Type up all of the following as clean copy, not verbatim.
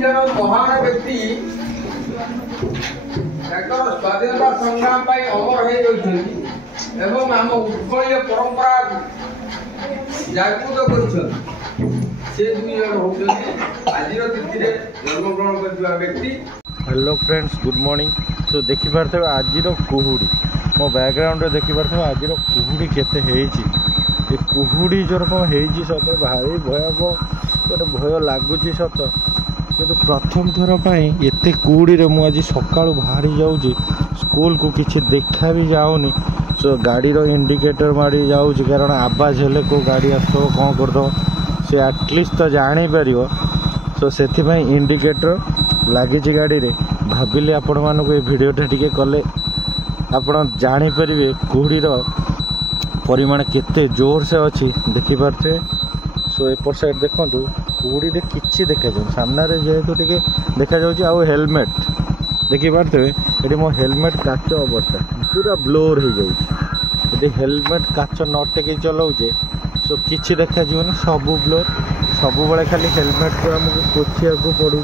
जन महान व्यक्ति स्वाधीनता संग्राम अमर हो आम उत्कल परंपरा जागृत कर दुई जन होती आज तिथि जन्मग्रहण कर व्यक्ति। Hello friends, good morning. तो देखिपे आज कुहुड़ी मो बैकग्राउंड देखिपे आज कुहुड़ी केते कुहुड़ी जो रकम हो सत भारी भयावह गोटे भय लगुच सत कि प्रथम थर एत कुहुड़ी मुझे सका बाहरी जाऊँगी स्कूल को किसी देखा भी जाऊनी। सो गाड़ी इंडिकेटर मारी जाऊँगी कारण आवाज हेले को गाड़ी आस कौन कर से एटलिस्ट तो जापर। सो से इंडिकेटर लगी गाड़ी रे भाविले आपण मानक ये भिडटा टी कले आपण जापर कुहुड़ीर परिमाण केते जोर से अच्छी देखिपे। सो एपट साइड देखूँ कुहुड़ी किसी देखा सामने जेहेतु टे देखा जाऊ हेलमेट देखिपे ये मो हेलमेट काच अवस्था पूरा ब्लोर हो जाए हेलमेट काच न टेक चलाऊे। सो किसी देखा सबू ब्लोर सबु बड़े खाली हेलमेट को आमको पोछिया को पड़ू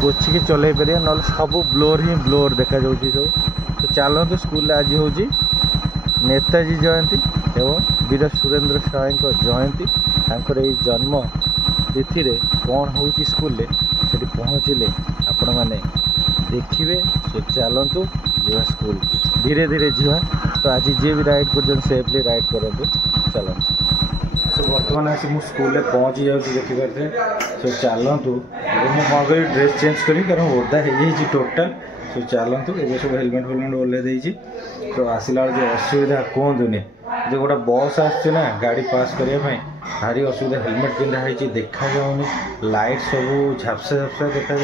पोछिकी चल पारे ना सब ब्लोर ही ब्लोर देखा सब। तो चलते स्कूल आज हूँ नेताजी जयंती एवं वीर सुरेंद्र साय जयंती ये जन्म तिथि कौन हो स्कूल से पहुँचले आपण मैंने देखिए। सो चलतु जा स्कूल धीरे धीरे जा। तो आज जी भी राइड कर सेफली राइड करूँ चलते। सो बर्तमान आसी मु स्कूल पहुँची जाऊँगी देखिपे। सो चलतु मुझे ड्रेस चेंज करी कारण ओदा हो टोटाल। सो चलतु ये सब हेलमेट फेलमेट ओल्हे देती। तो आसला जो असुविधा कहतुनि जो गोटे बस आसना गाड़ी पास करने भारी असुविधा हेलमेट पिंधा है देखा जाऊनी लाइट सब झापसा झापसा देखा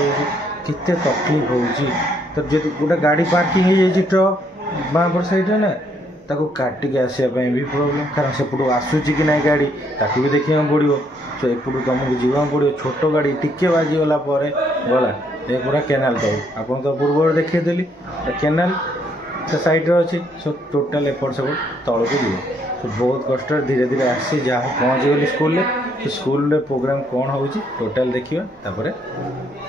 केते तकलीफ होची। तो जो गोटे गाड़ी पार्किंग हो ट्रक बाँपर साइड ना ताको काटिक आसापी भी प्रोब्लेम कारण सेपटू आसूची कि ना गाड़ी ताकू भी देखा पड़ो। तो एपटू तुमको जीवा पड़ो छोट गाड़ी टिके बाजिगला गला ये पूरा केनाल तक आप पूर्व देखीदेली केनाल तो साइड अच्छी। सो टोटाल एपट सब तौक जीव। तो बहुत कष्ट धीरे धीरे आसी जहाँ पहुँची गली स्कूल। तो स्कूल प्रोग्राम कौन हो टोटाल देखा तापर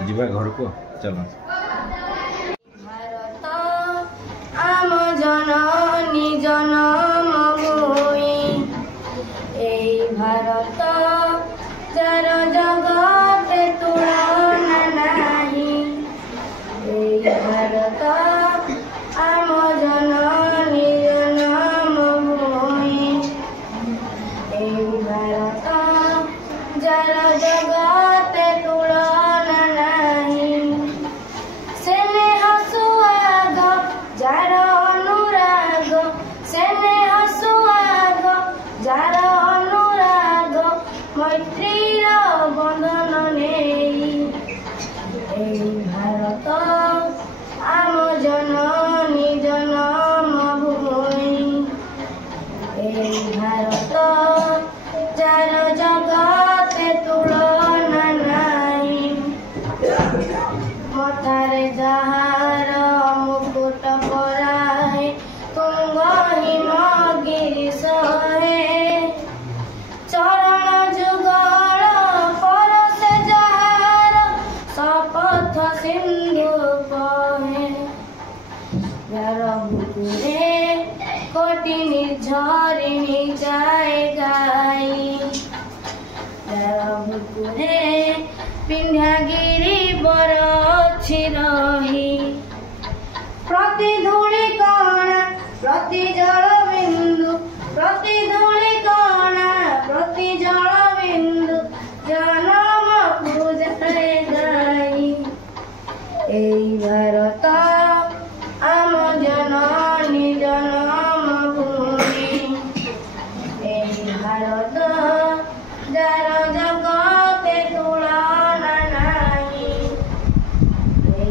जीवा घर को चल। झरिणी जाए गाई पिंधागिरी बर अच्छी रही प्रति धूଳି कणा प्रति जल बिंदु प्रति धूଳି कणा प्रति जल बिंदु जन्म पूजाए गाई ए भारत आम जननी जन्म भूमि ए भारत जार जगते तुलना नहीं ए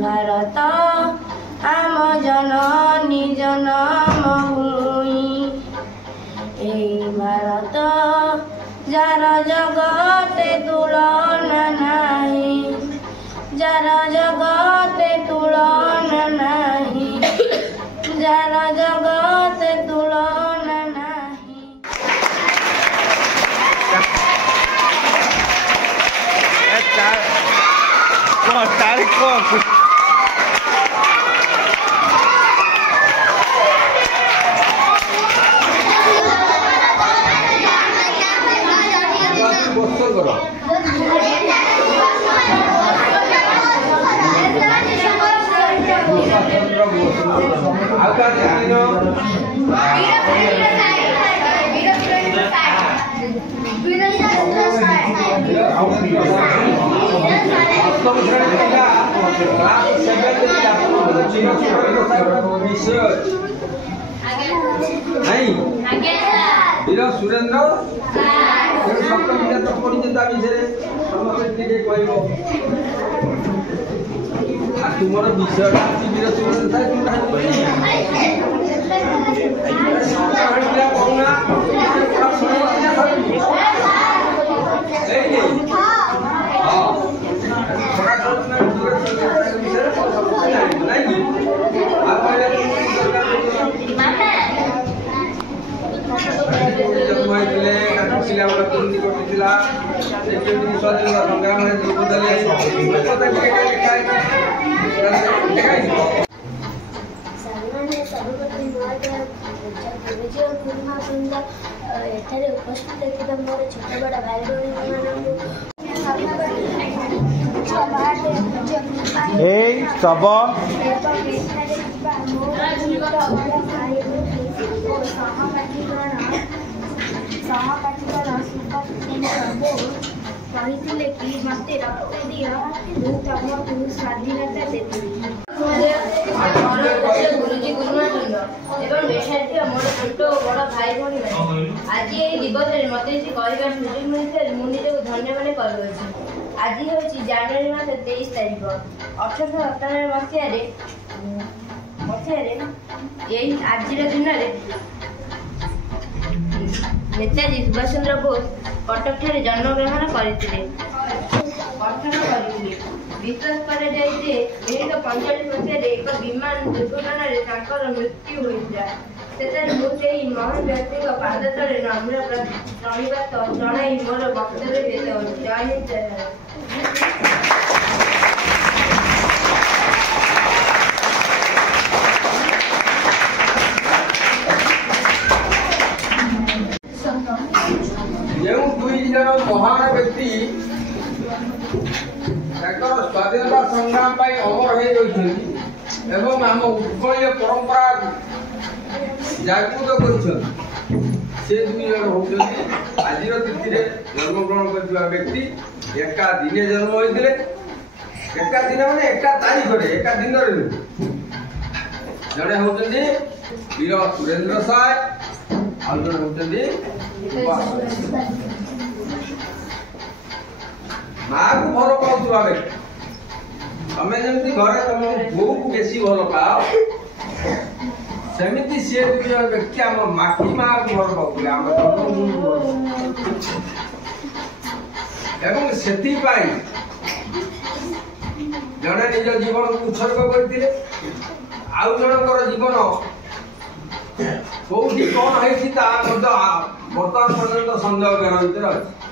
भारत आम जननी जन्मभूमि ए भारत जार जगते तुलना नाही जार जगते तुलना नाही जार जगते तुलना नाही। वीर सुरेंद्र सप्तम तो पढ़ी विषय समस्त तुम विषय वीर सुरेंद्र एठारे उपस्थित ଥିବା ମୋର ଛୋଟ ବଡ଼ ଭାଇ ଭଉଣୀମାନଙ୍କୁ କହିଥିଲେ କି ମୋତେ ରକ୍ତ ଦିଅ ମୁଁ ତମକୁ ସ୍ୱାଧୀନତା ଦେବି। गुरुजी गुरुमाचंद एवं बेठारे मोर छोट और बड़ भाई भौणी मैंने आज यही दिवस में मत कहबार सुযোগ मिलता है मुझे निजक धन्य मन करुच्छी। आज हूँ जनवरी मास 23 तारीख 1897 मसीह आज दिन में नेताजी सुभाष चंद्र बोस कटक ठारे जन्मग्रहण करते विश्वास कर 1945 मसीह एक विमान दुर्घटन मृत्यु होता मुझे महान व्यक्ति पाद तले नम्र प्रणिपात जन मोर वक्तव्य जय हिंद जय महान व्यक्ति स्वाधीनता संग्राम अमर हो आम उत्कल परंपरा जागृत कर से दुई जन होती आज तिथि जन्मग्रहण कर व्यक्ति एका दिने जन्म होते एका दिन मैंने एका तारीख एका दिन जड़े होती वीर सुरेंद्र साय आउ जड़े होती माँ को भल पाऊा तमें जमी घरे तुम बो को बेसी भल पाओ सेमती सी व्यक्ति आम माटी माँ को भल पाऊे आम से जड़े निज जीवन को उत्सर्ग करते आउ जनकर जीवन कौटी कौन है बर्तमान पर्यटन सन्देह भितर अच्छे